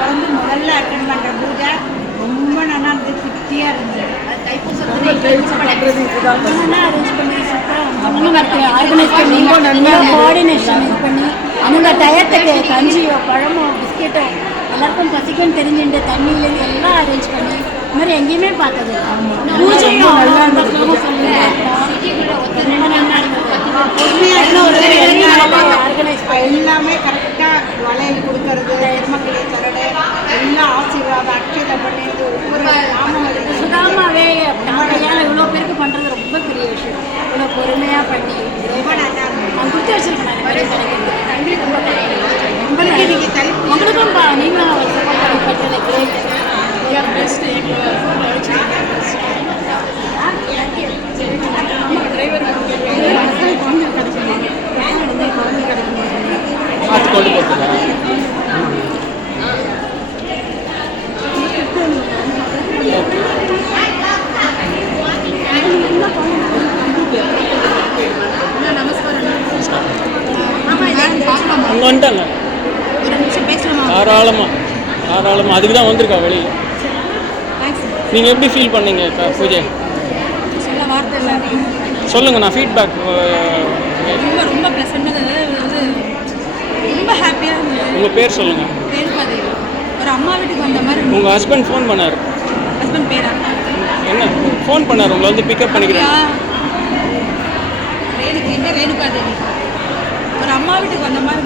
வந்து முதல்ல அட்டன் பண்ணுற பூஜை ரொம்ப நல்லா இருந்தது, திருப்தியாக இருந்தது. அது தைப்பூசம் அரேஞ்ச் பண்ணி சூப்பராக ஆர்கனைஸ் பண்ணி கோஆர்டினேஷன் இது பண்ணி அவங்க டயத்துக்கு கஞ்சியோ பழமோ பிஸ்கெட்டோ எல்லாருக்கும் பசிக்கும்னு தெரிஞ்சுட்டு தண்ணியிலேருந்து எல்லாம் அரேஞ்ச் பண்ணி இந்த மாதிரி எங்கேயுமே பார்த்தது. பூஜையும் நல்லா இருந்தது. எல்லாமே கரெக்டாக வளையல் கொடுக்கறது, எருமக்களே சரடு எல்லாம் ஆசீர்வாதம் அக்ஷதை பண்ணியது ஒவ்வொரு சுதாமாவே கையால் இவ்வளோ பேருக்கு பண்ணுறது ரொம்ப பெரிய விஷயம். இவ்வளோ பொறுமையாக பண்ணி ரொம்ப நல்லா நான் கொடுத்து வச்சுருக்கேன். நிறைய கிடைக்கிறது எங்களுக்கு ரொம்ப ரொம்ப நீங்கள் தனி உங்களுக்கும் நீங்களும் சப்போர்ட் பண்ணி பண்ணுறது கிரேட். பார்த்து கொண்டு போகிறேன். அங்கே வந்துட்டாங்க. தாராளமாக அதுக்கு தான் வந்திருக்கா வெளியில். நீங்கள் எப்படி ஃபீல் பண்ணீங்க பூஜை? சொல்லுங்கள், நான் ஃபீட்பேக். ரொம்ப ப்ளசண்டாக வந்து ரொம்ப ஹாப்பியாக இருந்தது. உங்கள் பேர் சொல்லுங்கள். ஒரு அம்மா வீட்டுக்கு வந்த மாதிரி. உங்கள் ஹஸ்பண்ட் ஃபோன் பண்ணார். ஹஸ்பண்ட் பேரா என்ன ஃபோன் பண்ணார்? உங்களை வந்து பிக்கப் பண்ணிக்கிறேன். ரேணுகா தேவி. ஒரு அம்மா வீட்டுக்கு வந்த மாதிரி